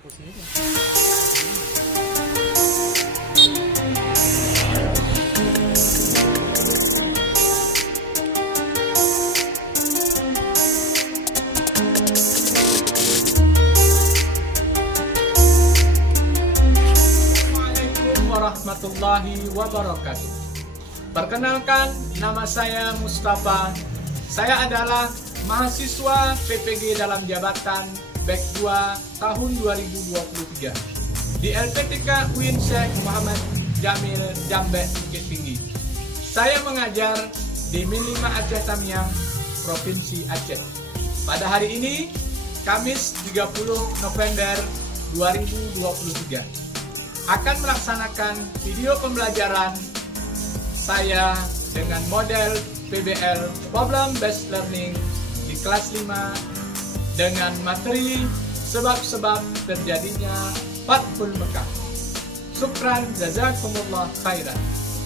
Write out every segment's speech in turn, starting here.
warahmatullahi wabarakatuh. Perkenalkan, nama saya Mustafa. Saya adalah mahasiswa PPG dalam jabatan BEK 2 tahun 2023 di LPTK UIN Syekh Muhammad Jamil Jambe Bukit Tinggi. Saya mengajar di Min 5 Aceh Tamiang, Provinsi Aceh. Pada hari ini, Kamis 30 November 2023, akan melaksanakan video pembelajaran saya dengan model PBL Problem Based Learning di kelas 5 dengan materi sebab-sebab terjadinya Fathul Mekah. Syukran jazakumullah khairan.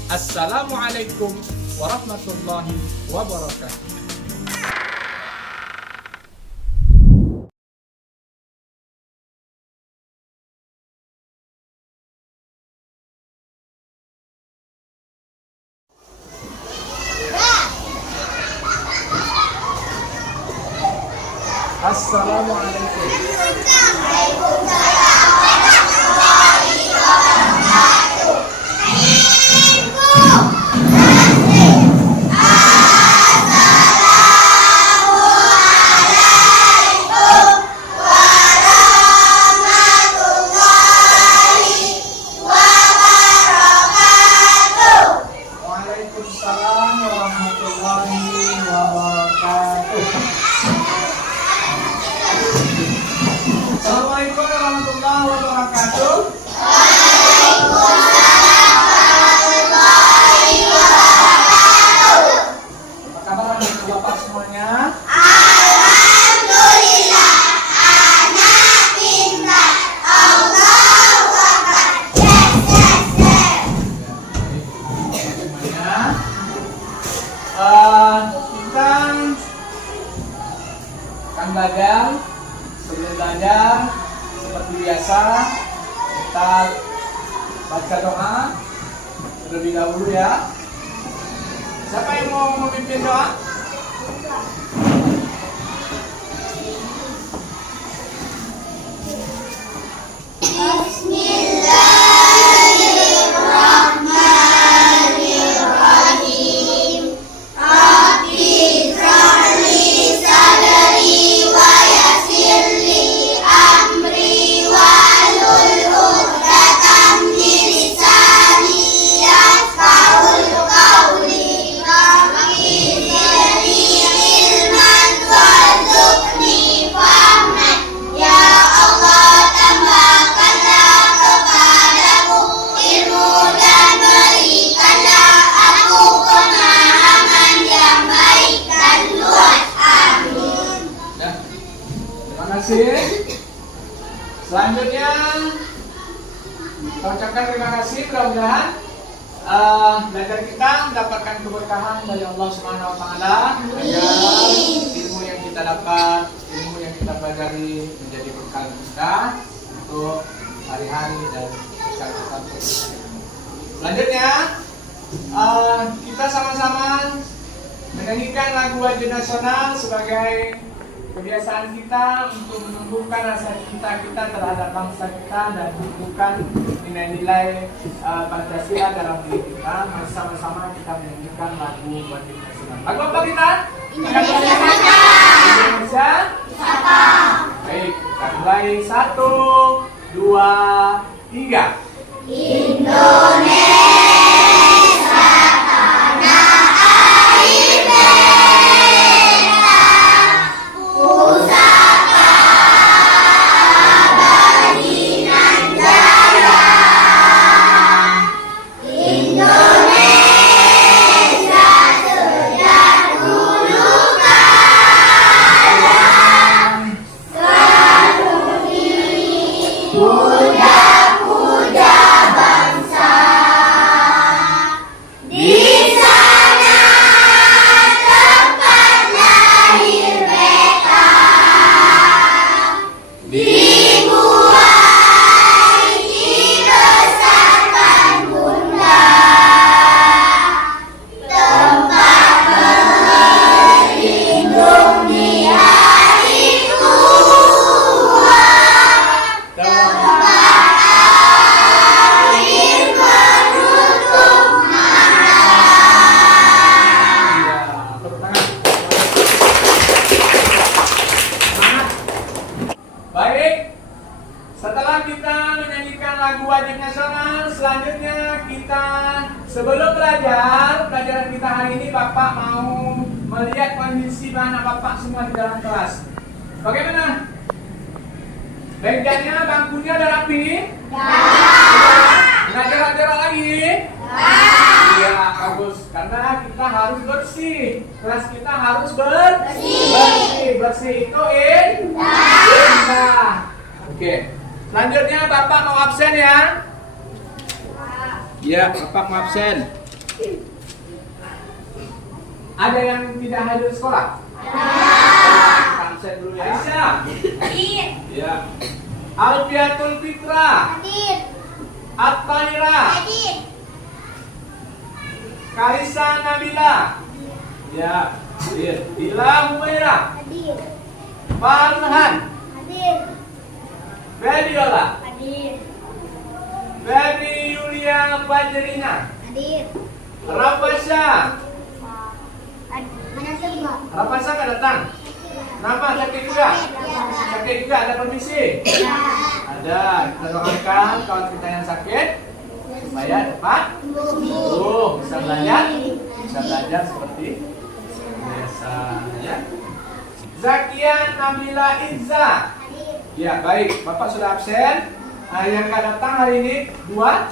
Assalamualaikum warahmatullahi wabarakatuh. Assalamualaikum. Waalaikumsalam warahmatullahi wabarakatuh. Assalamualaikum warahmatullahi wabarakatuh. Apa kabar anak bapak semuanya? Alhamdulillah, anak pintar. Allahu Akbar. Semuanya. Kita akan belajar. Sebelum belajar, seperti biasa, kita baca doa terlebih dahulu ya. Siapa yang mau memimpin doa? Bismillahirrahmanirrahim. Rabbi shrahli sadri wa yassirli amri wahlul 'uqdatam min lisani yafqahul qawli. Rabbi zidni ilman warzuqni fahman. Ya Allah, tambahkanlah kepadaku ilmu dan berikanlah aku pemahaman yang baik dan luas. Amin. Ya. Terima kasih. Selanjutnya, kita ucapkan terima kasih. Mudah-mudahan belajar kita mendapatkan keberkahan dari Allah Subhanahu Wa Taala. Agar ilmu yang kita dapat, ilmu yang kita pelajari menjadi bekal kita untuk hari-hari dan bekal kita untuk selanjutnya. Kita sama-sama menyanyikan lagu wajib nasional sebagai kebiasaan kita untuk menumbuhkan rasa cinta kita terhadap bangsa kita dan menumbuhkan nilai-nilai Pancasila dalam diri kita. Mari sama-sama kita menyanyikan lagu wajib nasional. Lagu apa kita? Indonesia Raya. Indonesia. Baik, kita mulai 1, 2, 3. Indonesia tanah air merah, pusaka abadi nan jarah. Indonesia sejak dulu kala, selalu dipuja-puja bangsa. Di sana tempat lahir beta, dibuat Setelah kita menyanyikan lagu wajib nasional, selanjutnya kita sebelum pelajaran kita hari ini Bapak mau melihat kondisi anak Bapak semua di dalam kelas. Bagaimana? Mejanya, bangkunya udah rapi? Nggak jorok-jorok lagi? Iya, bagus. Karena kita harus bersih. Kelas kita harus bersih. Bersih itu indah. Oke. Selanjutnya Bapak mau absen ya? Iya, Bapak mau absen. Ada yang tidak hadir sekolah? Kita absen dulu ya. Aisyah. Iya. Alfiatul Fitra. At-Tahira. Karisa Nabila. Ya, hadir. Bila Humaira. Farhan. Fabiola. Baby Yulia Fajrina. Rafasha. Rafasha nggak datang? Kenapa? Sakit juga? Sakit juga, ada permisi? Ada. Kita doakan kawan kita yang sakit supaya cepat bisa belajar seperti biasa ya. Zakia Nabila Izza. Ya, baik. Bapak sudah absen. Yang nggak datang hari ini dua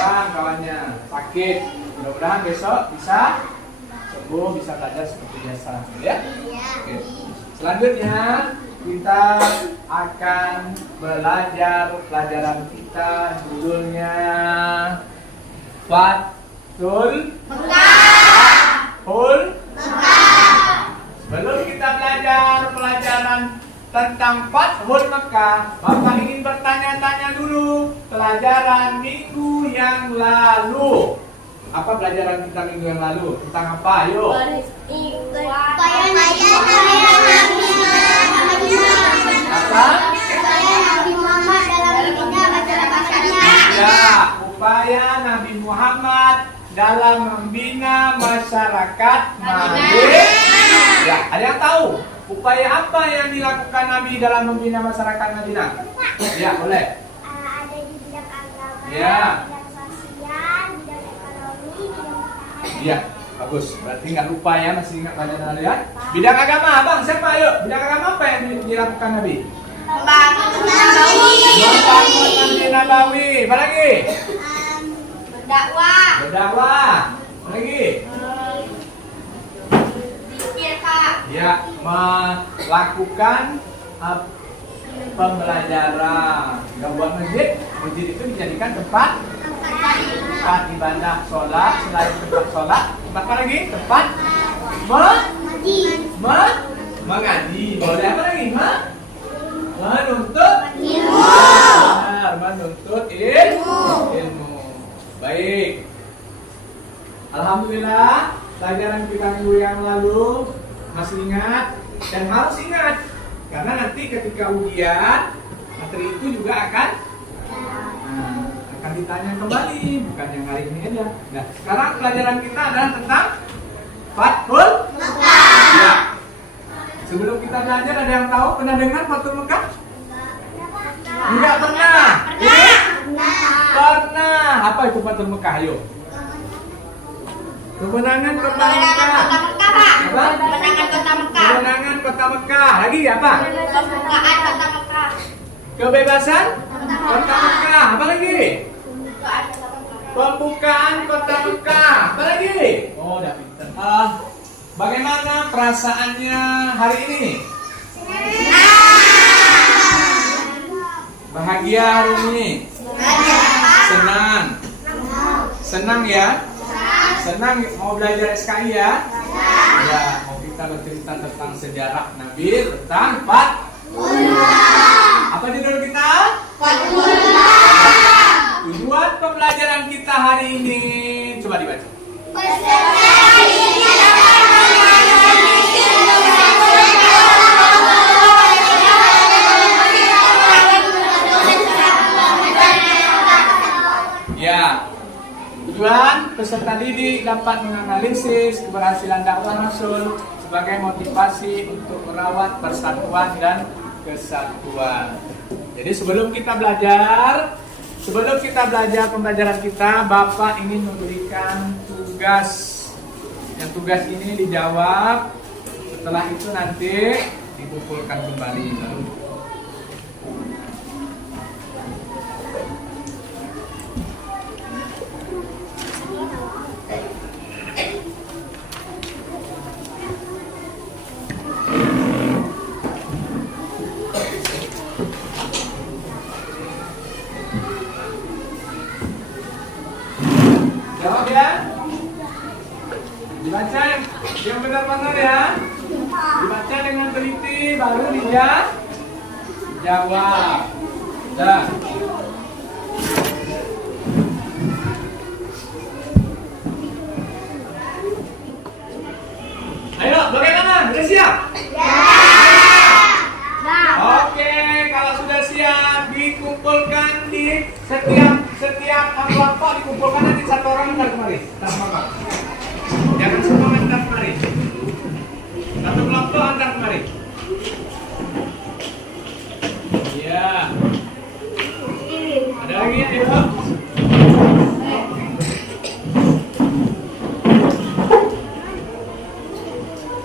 orang kawannya sakit. Mudah-mudahan besok bisa sembuh, bisa belajar seperti biasa ya. Oke. Selanjutnya kita akan belajar pelajaran kita, judulnya Fathul Sebelum kita belajar pelajaran tentang Fathul Mekah, Bapak ingin bertanya-tanya dulu pelajaran minggu yang lalu. Apa pelajaran kita minggu yang lalu? Tentang apa? Ayo. Ya, upaya Nabi Muhammad dalam membina masyarakat Madinah. Ya, ada yang tahu upaya apa yang dilakukan Nabi dalam membina masyarakat Madinah? Ya, boleh. Ada di bidang agama, Ya. bidang sosial, bidang ekonomi, bidang pertahanan. Iya, bagus. Berarti nggak lupa ya, masih ingat pelajaran ya. Bidang agama, Bang, siapa? Ayo, bidang agama apa yang dilakukan Nabi? Membangun Masjid Nabawi. Apa lagi? berdakwah, Berdakwah. Apa lagi? zikir Kak, Ya, melakukan pembelajaran. Nggak buat masjid. Masjid itu dijadikan tempat ibadah, sholat. Selain tempat sholat, tempat apa lagi? Tempat mengaji. Boleh apa lagi? Menuntut ilmu. Benar, menuntut ilmu. Baik. Alhamdulillah, pelajaran kita minggu yang lalu masih ingat dan harus ingat karena nanti ketika ujian materi itu juga akan ditanya kembali, bukan yang hari ini aja. Nah, sekarang pelajaran kita adalah tentang Fathul Mekah. Ya. Sebelum kita belajar, ada yang tahu pernah dengar Fathul Mekah? Enggak pernah. Ini? Pernah. Apa itu Fathul Mekah? Ayo. Kemenangan kota Mekah. Apa? kemenangan kota Mekah, Kemenangan kota Mekah. Lagi apa? pembukaan kota Mekah, Kebebasan kota Mekah. Apa lagi? pembukaan kota Mekah. Pembukaan kota Mekah. Apa lagi? Oh, udah pinter. Bagaimana perasaannya hari ini? Bahagia hari ini? Senang. Senang ya? Senang mau belajar SKI ya? Ya, mau kita bercerita tentang sejarah Nabi, tentang apa judul kita? Tujuan pembelajaran kita hari ini, coba dibaca. Ya, tujuan peserta didik dapat menganalisis keberhasilan dakwah Rasul sebagai motivasi untuk merawat persatuan dan kesatuan. Jadi sebelum kita belajar pembelajaran kita, Bapak ingin memberikan tugas. Yang tugas ini dijawab. Setelah itu nanti dikumpulkan kembali. Jawab ya. Dibaca yang benar-benar ya. Dibaca dengan teliti baru dijawab. Dah. Ayo, bagaimana? Sudah siap? Oke, kalau sudah siap dikumpulkan di setiap kelompok dikumpulkan nanti satu orang antar kemari. Antar mama. Jangan semua antar kemari. Satu kelompok antar kemari. Iya. Ada lagi ya, Ibu?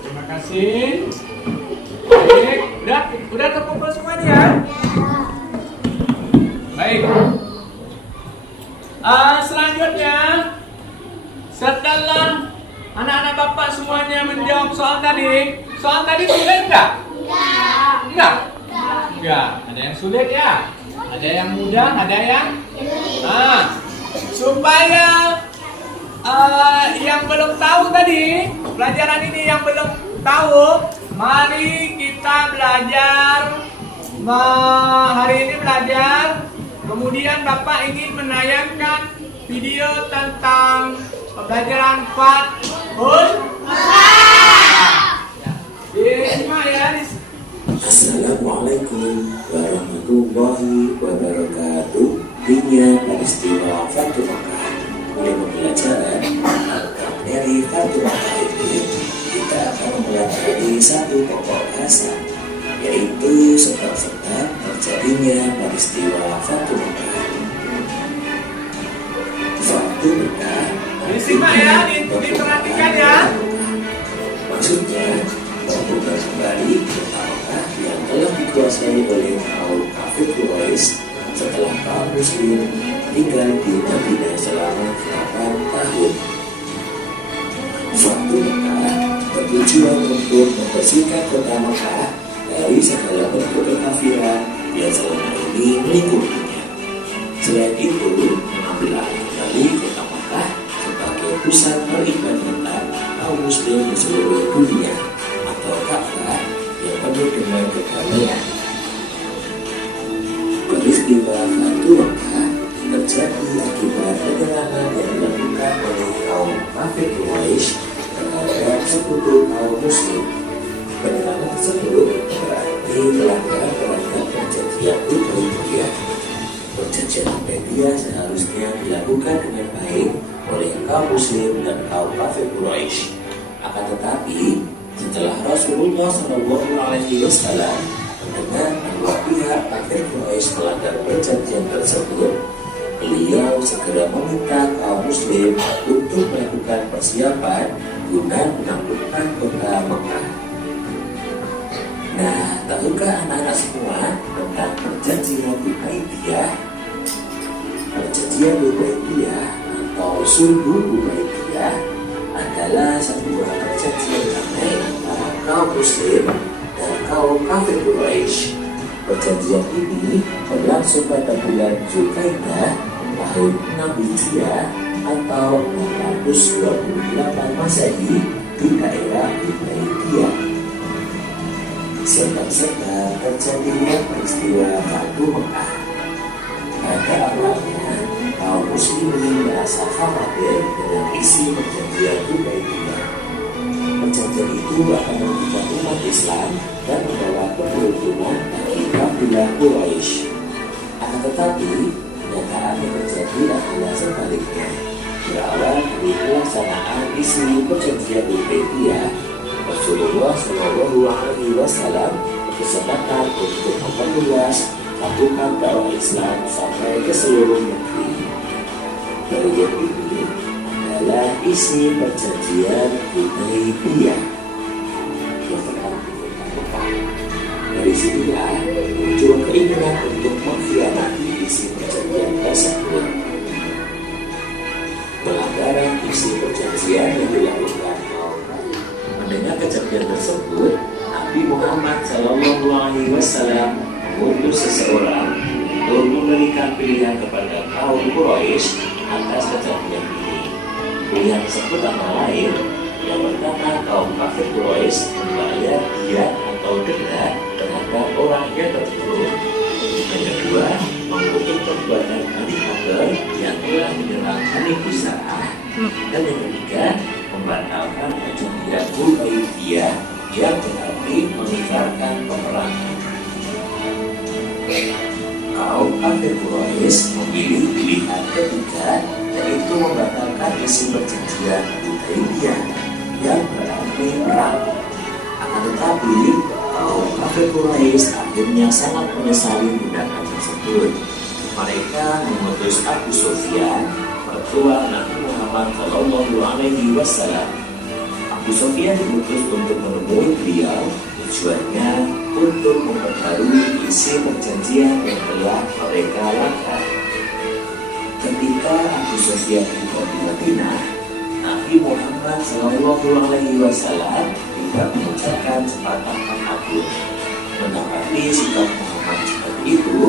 Terima kasih. Baik, udah terkumpul semuanya ya? Baik. Selanjutnya, setelah anak-anak Bapak semuanya menjawab soal tadi sulit enggak? Enggak. Ada yang sulit ya? Ada yang mudah, ada yang supaya yang belum tahu tadi, pelajaran ini yang belum tahu, mari kita belajar. Hari ini belajar. Kemudian Bapak ingin menayangkan video tentang pembelajaran Fathul. Disimak ya. Assalamualaikum warahmatullahi wabarakatuh. Dunia peristiwa Fathul Makkah. Mulai pembelajaran tentang dari Fathul Makkah ini, kita akan mempelajari satu pokok bahasa, yaitu sebab-sebab terjadinya peristiwa Fathul Makkah. Fathul Makkah. Disimak ya, diperhatikan ya. Maksudnya membuka kembali kota Makkah yang telah dikuasai oleh kaum kafir Quraisy setelah kaum Muslim tinggal di Madinah selama 8 tahun. Fathul Makkah bertujuan untuk membersihkan kota Makkah dari segala bentuk kekafiran yang selama ini melingkupinya. Selain itu, mengambil alih kembali kota Makkah sebagai pusat peribadatan kaum Muslim di seluruh dunia, atau Ka'bah yang penuh dengan kedamaian. Peristiwa Fathul Makkah terjadi akibat penyerangan yang dilakukan oleh kaum kafir Quraisy terhadap sekutu kaum Muslim. Penyerangan tersebut berarti pelanggaran terhadap perjanjian Hudaybiyah. Perjanjian Hudaybiyah seharusnya dilakukan dengan baik oleh kaum Muslim dan kaum kafir Quraisy. Akan tetapi, setelah Rasulullah SAW mendengar bahwa pihak kafir Quraisy melanggar perjanjian tersebut, beliau segera meminta kaum Muslim untuk melakukan persiapan guna menaklukkan kota Makkah. Nah, tahukah anak-anak semua tentang perjanjian Hudaybiyah? Perjanjian Hudaybiyah atau sulhu Hudaybiyah adalah sebuah perjanjian damai antara kaum Muslim dan kaum kafir Quraisy. Perjanjian ini berlangsung pada bulan Zulkaidah tahun 6 Hijriah atau 428 Masehi di daerah Hudaybiyah. Serta terjadinya peristiwa Fathul Makkah. Pada awalnya, kaum muslimin merasa khawatir dengan isi perjanjian Hudaybiyah. Perjanjian itu akan merugikan umat Islam dan membawa keberuntungan bagi kabilah Quraisy. Akan tetapi, kenyataan yang terjadi adalah sebaliknya. Berawal dari pelaksanaan isi perjanjian Hudaybiyah, Rasulullah SAW berkesempatan untuk memperluas melakukan dakwah Islam sampai ke seluruh negeri. Bagian ini adalah isi perjanjian Hudaybiyah. Dari sinilah muncul keinginan untuk mengkhianati isi perjanjian tersebut. Pelanggaran isi perjanjian yang dilakukan kaum Bani. Mendengar kejadian tersebut, Nabi Muhammad SAW mengutus seseorang untuk memberikan pilihan kepada kaum Quraisy atas kejadian ini. Pilihan tersebut antara lain, yang pertama kaum kafir Quraisy membayar diat atau denda terhadap orang yang tertuduh. Yang kedua, mengutuk perbuatan Bani Bakar yang telah menyerang Bani Khuza'ah. Dan yang ketiga, membatalkan perjanjian Hudaybiyah yang berarti mengikrarkan peperangan. Kaum kafir Quraisy memilih pilihan ketiga, yaitu membatalkan isi perjanjian Hudaybiyah yang berarti perang. Akan tetapi, kaum kafir Quraisy akhirnya sangat menyesali tindakan tersebut. Mereka mengutus Abu Sufyan, mertua Nabi Muhammad SAW. Abu Sufyan diutus untuk menemui beliau, tujuannya untuk memperbarui isi perjanjian yang telah mereka langgar. Ketika Abu Sufyan tiba di Madinah, Nabi Muhammad SAW tidak mengucapkan sepatah kata pun. Mendapati sikap Muhammad seperti itu,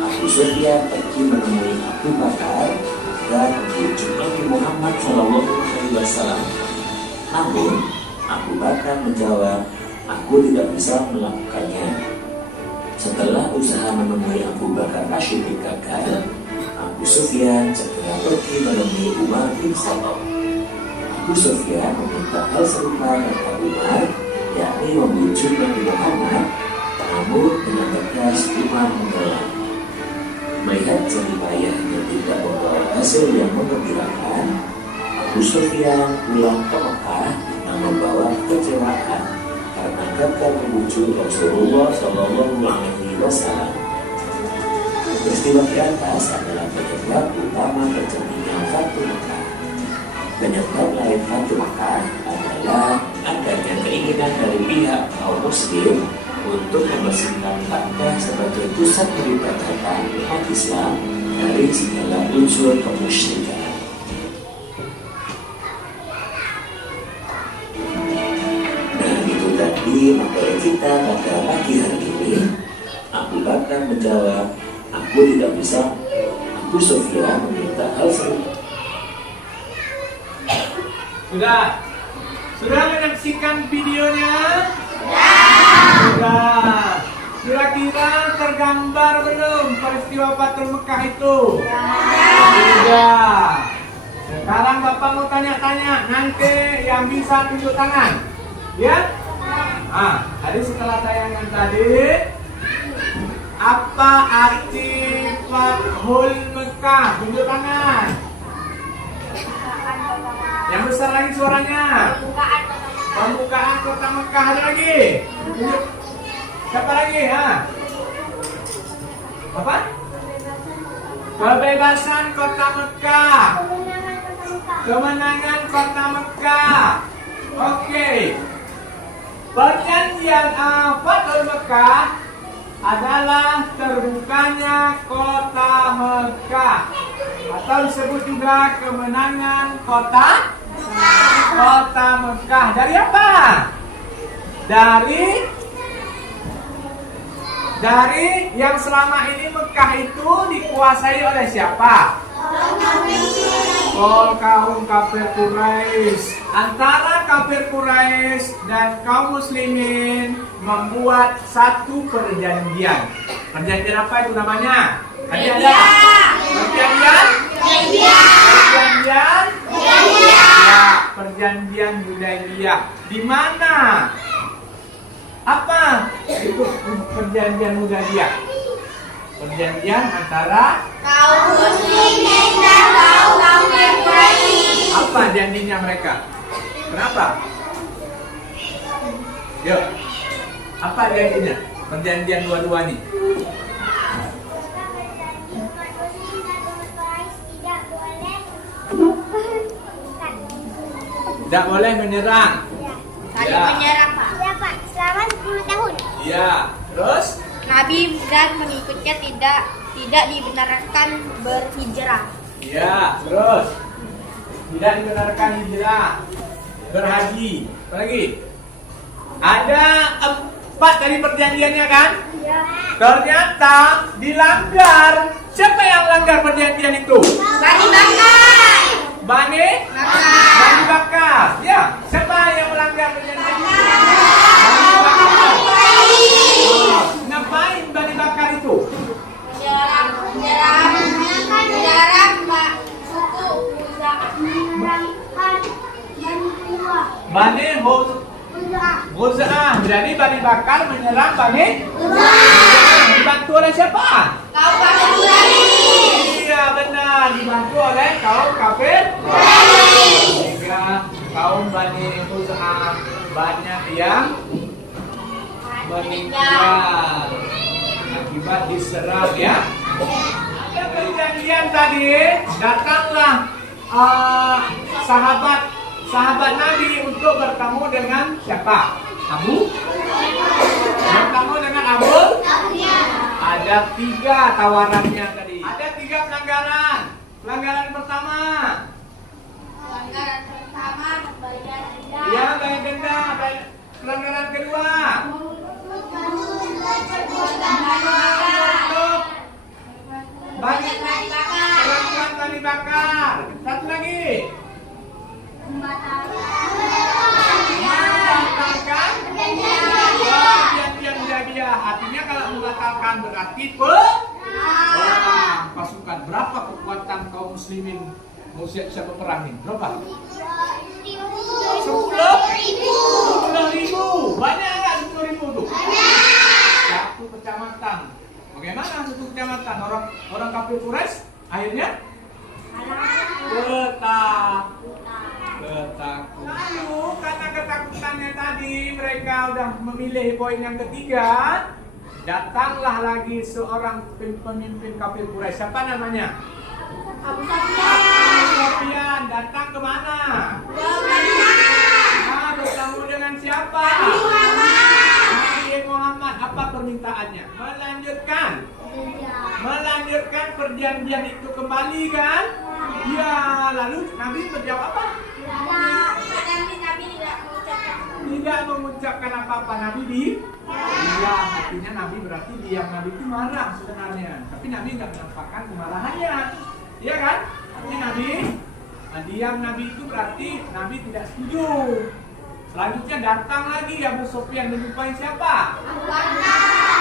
Abu Sufyan pergi menemui Abu Bakar dan membujuk Nabi Muhammad SAW. Namun, Abu Bakar menjawab, "Aku tidak bisa melakukannya." Setelah usaha menemui Abu Bakar Rashid gagal, Abu Sufyan segera pergi menemui Umar bin Khattab. Abu Sufyan meminta hal serupa kepada Umar, yakni membujuk Nabi Muhammad, namun dengan tegas Umar menolak. Melihat jeripayah yang tidak membawa hasil yang menggembirakan, Abu Sufyan pulang ke Mekah dengan membawa kecewaan karena gagal membujuk Rasulullah SAW. Peristiwa di atas adalah penyebab utama terjadinya Fatu Mekah. Penyebab lain Fatu Mekah adalah adanya keinginan dari pihak kaum Muslim untuk membersihkan Ka'bah sebagai pusat peribadatan umat Islam dari segala unsur kemusyrikan. Nah, itu tadi materi kita pada pagi hari ini. Abu Bakar menjawab, "Aku tidak bisa." Abu Sufyan meminta hal serupa. Sudah menyaksikan videonya? Sudah. Kira-kira tergambar belum peristiwa Fatul Mekah itu? Sudah. Sekarang Bapak mau tanya-tanya, nanti yang bisa tunjuk tangan. Ya? Tadi setelah tayangan tadi, apa arti Fathul Mekah? Tunjuk tangan. Yang besar lagi suaranya. Pembukaan kota Mekah. Ada lagi? Siapa lagi? Apa? Kebebasan kota Mekah. Kemenangan kota Mekah. Oke. Perjanjian Fathul Mekah adalah terbukanya kota Mekah, atau disebut juga kemenangan kota Mekah. Dari apa? Dari yang selama ini Mekah itu dikuasai oleh siapa? Kaum kafir Quraisy. Antara kafir Quraisy dan kaum muslimin membuat satu perjanjian. Perjanjian apa itu namanya? Tadi ada perjanjian Hudaybiyah. Di mana? Apa itu perjanjian Hudaybiyah? Perjanjian antara kaum muslimin dan kaum kafir Quraisy. Apa janjinya mereka? Kenapa? Yuk. Apa janjinya? Perjanjian dua-dua nih. Tidak boleh menyerang. Saling Ya. menyerang, Pak. Ya, Pak. Selama 10 tahun. Iya. Terus? Nabi dan pengikutnya tidak dibenarkan berhijrah. Iya. Terus? Tidak dibenarkan hijrah, berhaji. Apa lagi? Ada 4 dari perjanjiannya kan? Ya. Ternyata dilanggar. Siapa yang langgar perjanjian itu? Bani Bakar. Bani Bakar. Ya, siapa yang melanggar perjanjian itu? Bani Bakar. Oh, ngapain Bani Bakar itu? Menyerang suku Bani Khuza'ah. Jadi Bani Bakar menyerang Bani Khuza'ah. Dibantu oleh siapa? Kaum kafir Quraisy. Iya benar, dibantu oleh kaum kafir. Sehingga kaum Bani Khuza'ah banyak yang meninggal akibat diserang ya. Ada perjanjian tadi, datanglah sahabat Nabi untuk bertemu dengan siapa? Bertemu dengan Abu. Ada 3 tawarannya tadi. Ada 3 pelanggaran. Pelanggaran pertama. Membayar denda. Ya, bayar denda. Pelanggaran kedua. Perlakuan Bani Bakar. Satu lagi. Membatalkan perjanjian Hudaybiyah. Artinya kalau membatalkan berarti pasukan. Berapa kekuatan kaum muslimin mau siap-siap peperangi? Berapa? 10.000. Banyak nggak 10.000 tuh? Satu kecamatan. Bagaimana satu kecamatan? Orang kafir Quraisy akhirnya ketakutan. Karena ketakutannya tadi mereka udah memilih poin yang ketiga. Datanglah lagi seorang pemimpin kafir Quraisy. Siapa namanya? Abu Sufyan. Datang ke mana? Bertemu dengan siapa? Nabi Muhammad. Apa permintaannya? Melanjutkan perjanjian itu kembali kan? Ya, lalu Nabi menjawab apa? Tidak mengucapkan apa-apa. Nabi diam. Artinya Nabi berarti diam. Nabi itu marah sebenarnya, tapi Nabi tidak menampakkan kemarahannya. Iya kan? Tapi Nabi diam. Nabi itu berarti Nabi tidak setuju. Selanjutnya datang lagi Abu Sufyan menjumpai siapa?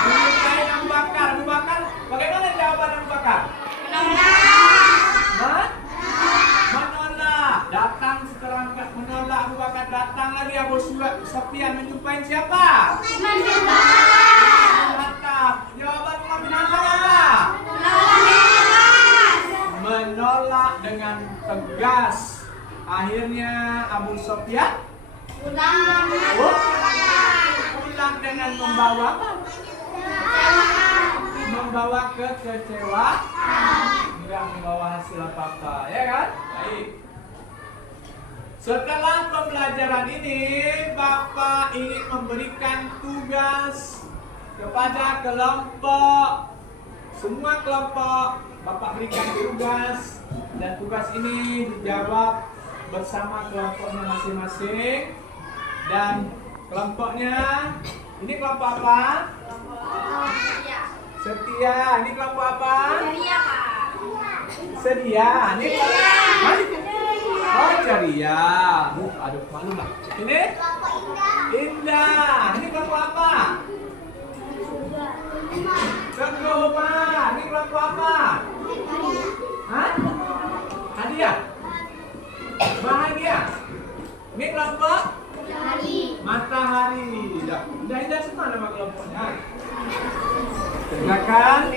Menjumpai Abu Bakar. Abu Bakar, bagaimana jawaban Abu Bakar? Menolak. Datang setelah menolak Abu Bakar, datang lagi Abu Sufyan menjumpai siapa? Mantap. Jawaban Nabi apa? Menolak dengan tegas. Akhirnya Abu Sufyan pulang dengan membawa apa? Membawa kekecewaan, enggak membawa hasil apa-apa, ya kan? Baik. Setelah pembelajaran ini, Bapak ingin memberikan tugas kepada kelompok. Semua kelompok Bapak berikan tugas, dan tugas ini dijawab bersama kelompoknya masing-masing. Dan kelompoknya, ini kelompok apa? Setia. Ini kelompok apa? Sedia. Ini kelompok ceria. Aduh, malu lah. Ini Indah. Ini kelompok apa? Kegemaran. Ini kelompok apa? Hah? Hadiah. Bahagia. Ini kelompok Matahari. Indah semua nama kelompoknya. Silakan.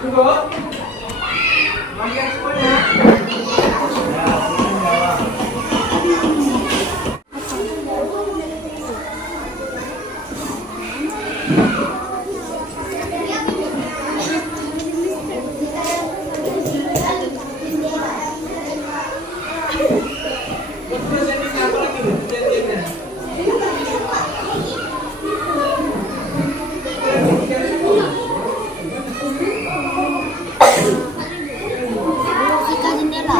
Cukup. Bagian semuanya. Ya, semuanya jawab. gitu kejadiannya. Buka jendela.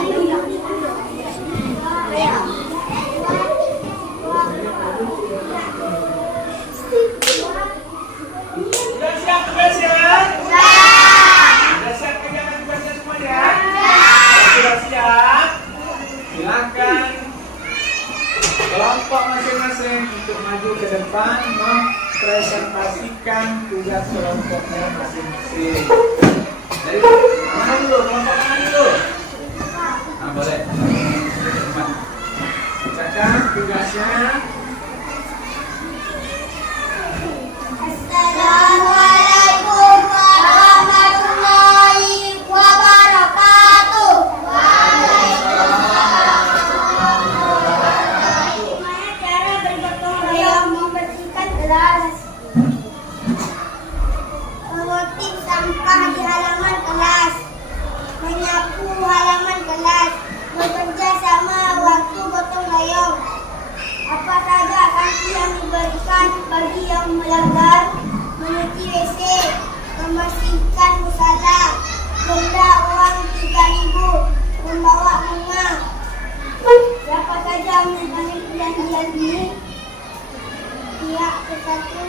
Udah siap tugasnya? Udah siap kerjakan tugasnya semuanya? Sudah siap? Silakan kelompok masing-masing untuk maju ke depan mempresentasikan tugas kelompoknya masing-masing. Dari mana dulu? Kelompok mana dulu? Nah, boleh. Bacakan tugasnya. Assalamualaikum warahmatullahi wabarakatuh. Gimana cara bergotong royong membersihkan kelas? Mengutip sampah di halaman kelas, menyapu halaman kelas, bekerja sama waktu gotong royong. Apa saja sanksi yang diberikan bagi yang melanggar? Mencuci WC, membersihkan musala, denda uang 3.000, membawa bunga. Siapa saja menjalani perjanjian ini? Pihak satu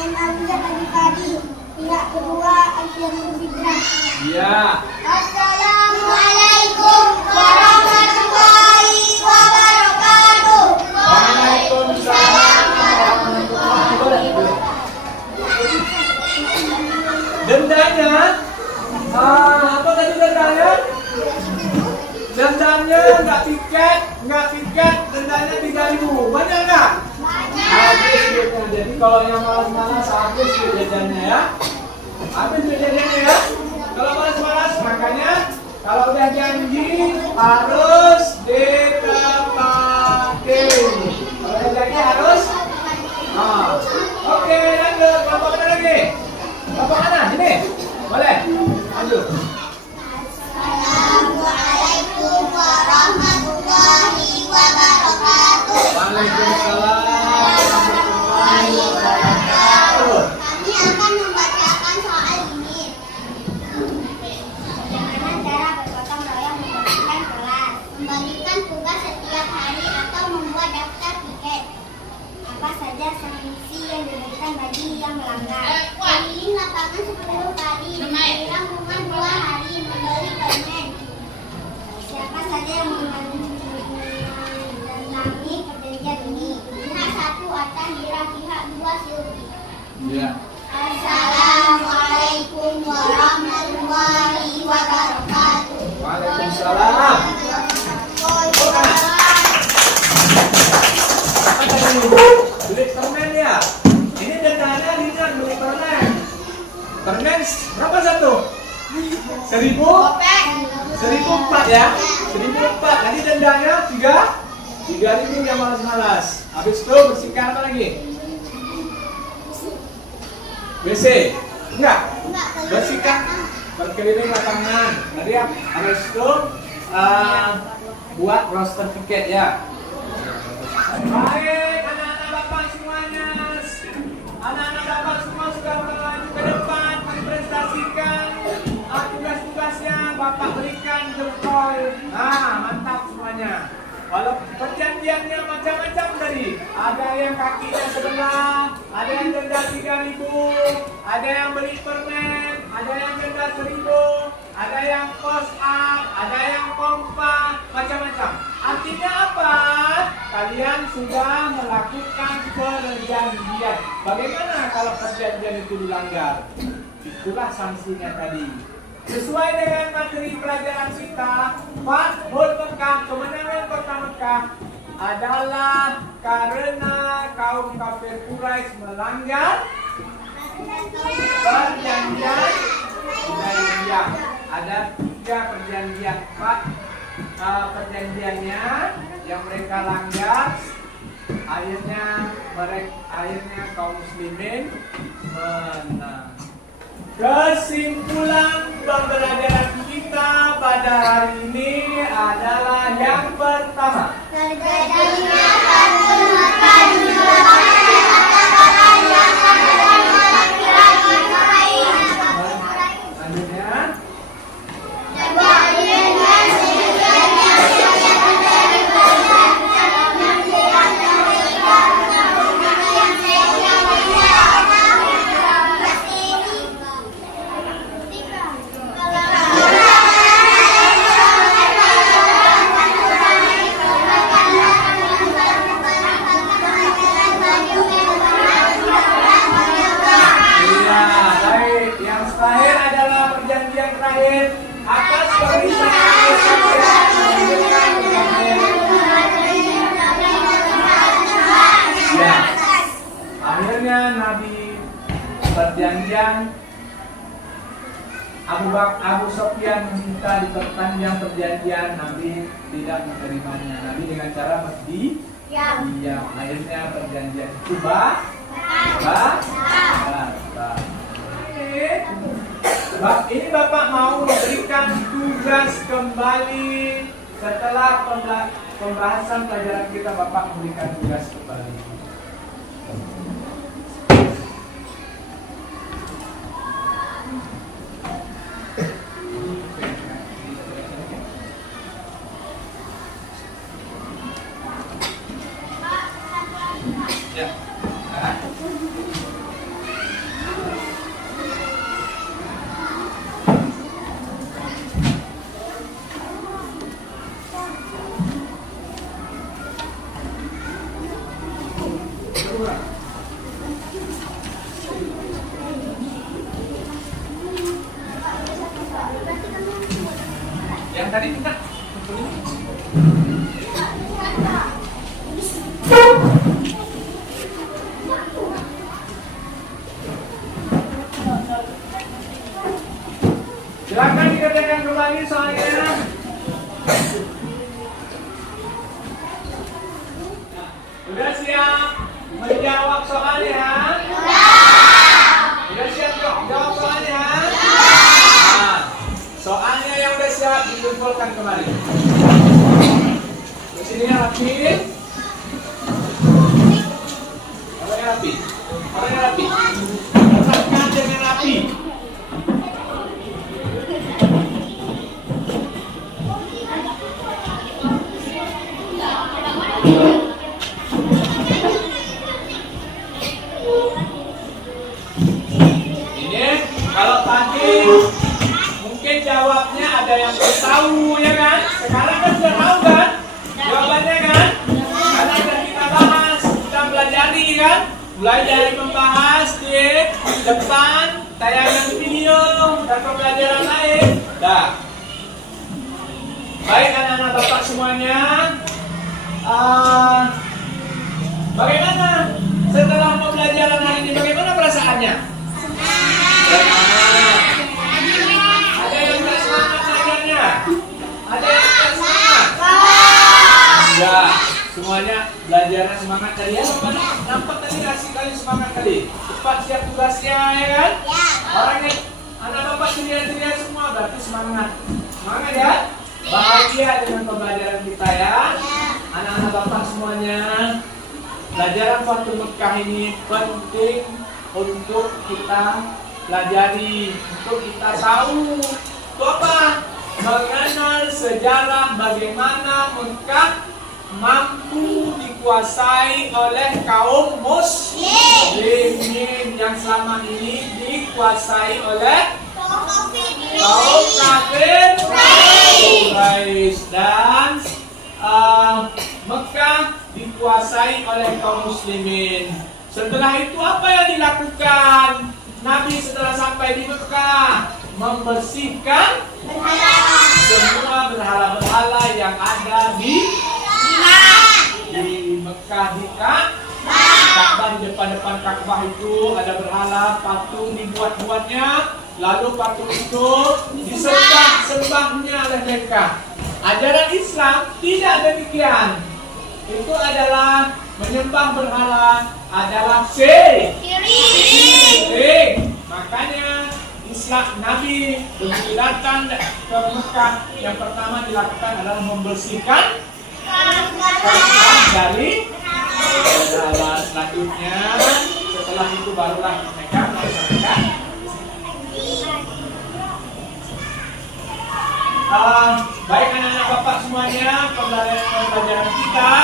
M. Abdul Adipadi, pihak kedua Al-Firdausi Fitrah. Iya. Assalamualaikum warahmatullahi wabarakatuh. Waalaikumsalam warahmatullahi wabarakatuh. Dendanya? Apa tadi dendanya? Dendanya nggak tiket, dendanya 3.000. Banyak nggak? Habis duitnya. Jadi kalau yang malas-malas habis duit jajannya ya. Habis duit jajannya ya. Kalau malas-malas makanya kalau udah janji harus ditepati. Kalau udah janji harus. Oke, lanjut. Kelompok mana lagi? Kelompok mana? Ini. Boleh. Lanjut. Assalamualaikum warahmatullahi wabarakatuh. Waalaikumsalam warahmatullahi wabarakatuh. Kami akan membacakan soal ini. Bagaimana cara bergotong royong membersihkan kelas? Membagikan tugas setiap hari atau membuat daftar tiket. Apa saja sanksi yang diberikan bagi yang melanggar? Keliling lapangan 10 kali, menyiram bunga 2 hari, membeli permen. Siapa saja yang menandatangani perjanjian ini? Pihak 1 At-Tahirah, pihak 2 Syuuti. Iya. Assalamualaikum warahmatullahi wabarakatuh. Waalaikumsalam. Apa tadi? Beli permen ya? Ini dendanya ringan beli permen. Permen berapa satu? 1.004 ya? 1.004. Nanti dendanya 3.000 yang malas-malas. Habis itu bersihkan apa lagi? WC? Enggak? Bersihkan berkeliling lapangan. Tadi habis itu buat roster tiket ya. Baik, anak-anak bapak semuanya. Anak-anak bapak semua sudah melaju ke depan mempresentasikan tugas-tugasnya. Bapak berikan jempol. Nah, mantap semuanya. Walau perjanjiannya macam-macam tadi. Ada yang kakinya sebelah, ada yang denda 3.000, ada yang beli permen, ada yang denda 1.000, ada yang post up, ada yang pompa, macam-macam. Artinya apa? Kalian sudah melakukan perjanjian. Bagaimana kalau perjanjian itu dilanggar? Itulah sanksinya tadi. Sesuai dengan materi pelajaran kita, Fathul Mekah, kemenangan kota Mekah adalah karena kaum kafir Quraisy melanggar perjanjian Hudaybiyah. Ada 3 perjanjian, perjanjiannya yang mereka langgar. Akhirnya kaum muslimin menang. Kesimpulan pembelajaran kita pada hari ini adalah yang pertama. Abu Sofyan meminta diperpanjang perjanjian, Nabi tidak menerimanya. Nabi dengan cara diam. Akhirnya perjanjian itu ini Bapak mau memberikan tugas kembali setelah pembahasan pelajaran kita. Bapak memberikan tugas kembali. Ya. Yang tadi kita silakan dikerjakan kembali soalnya. Sudah siap menjawab soalnya? Sudah siap jawab soalnya? Nah, soalnya yang udah siap dikumpulkan kembali. Di sini rapi. Orangnya rapi. Orangnya rapi. Letakkan dengan rapi. Ini kalau tadi mungkin jawabnya ada yang belum tahu, ya kan? Sekarang kan sudah tahu kan jawabannya kan? Karena sudah kita bahas, kita pelajari kan? Mulai dari membahas di depan tayangan video dan pembelajaran lain. Dah. Baik anak-anak Bapak semuanya. Bagaimana setelah pembelajaran hari ini? Bagaimana perasaannya? Semangat. Ada yang tidak semangat belajarnya? Ada yang tidak semangat? Ya, semuanya belajarnya semangat tadi ya. Nampak tadi kasih kalian semangat tadi. Cepat siap tugasnya ya kan? Orangnya anak Bapak ceria-ceria semua berarti semangat. Semangat ya. Bahagia dengan pembelajaran kita ya. Anak-anak Bapak semuanya, pelajaran waktu Mekah ini penting untuk kita pelajari, untuk kita tahu itu apa? Mengenal sejarah bagaimana Mekah mampu dikuasai oleh kaum muslimin yang selama ini dikuasai oleh kaum kafir Quraisy, dan Mekah dikuasai oleh kaum muslimin. Setelah itu apa yang dilakukan Nabi setelah sampai di Mekah? Membersihkan semua berhala-berhala yang ada di Mekah, di Ka'bah. Di depan-depan Ka'bah itu ada berhala, patung dibuat-buatnya, lalu patung itu disembahnya oleh mereka. Ajaran Islam tidak demikian. Itu adalah menyembah berhala adalah syirik. Makanya Islam Nabi begitu datang ke Mekah, yang pertama dilakukan adalah membersihkan dari berhala. Selanjutnya setelah itu barulah mereka melaksanakan baik anak-anak Bapak semuanya, pembelajaran kita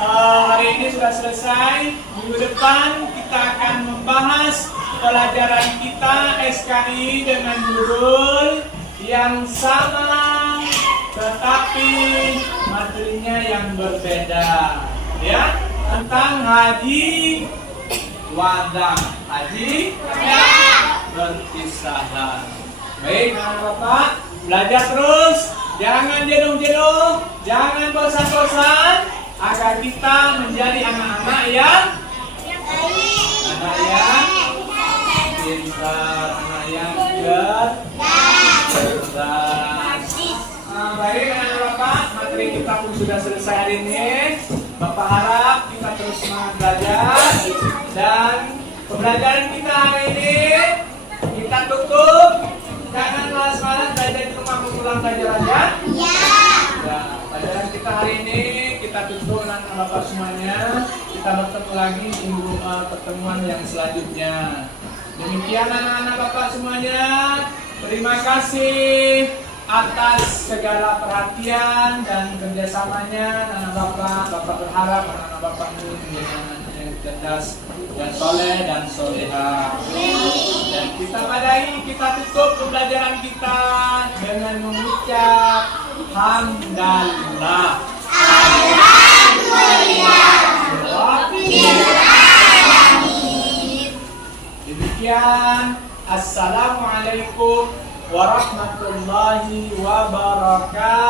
hari ini sudah selesai. Minggu depan kita akan membahas pelajaran kita SKI dengan judul yang sama tetapi materinya yang berbeda, ya, tentang haji wada, berpisahan. Baik anak Bapak, belajar terus, jangan jenuh-jenuh, jangan bosan-bosan, agar kita menjadi anak-anak yang pintar, anak yang pun sudah selesai hari ini. Bapak harap kita terus semangat belajar. Dan pembelajaran kita hari ini kita tutup. Jangan malas-malas belajar di rumah, pulang belajar aja. Ya. Ya, pelajaran kita hari ini kita tutup anak bapak semuanya. Kita bertemu lagi di pertemuan yang selanjutnya. Demikian anak-anak bapak semuanya. Terima kasih atas segala perhatian dan kerjasamanya anak bapak. Bapak berharap anak-anak bapak ini menjadi anak yang cerdas dan soleh dan soleha. Dan kita padahi, kita tutup pembelajaran kita dengan mengucap hamdalillah. Demikian, assalamualaikum warahmatullahi wabarakatuh.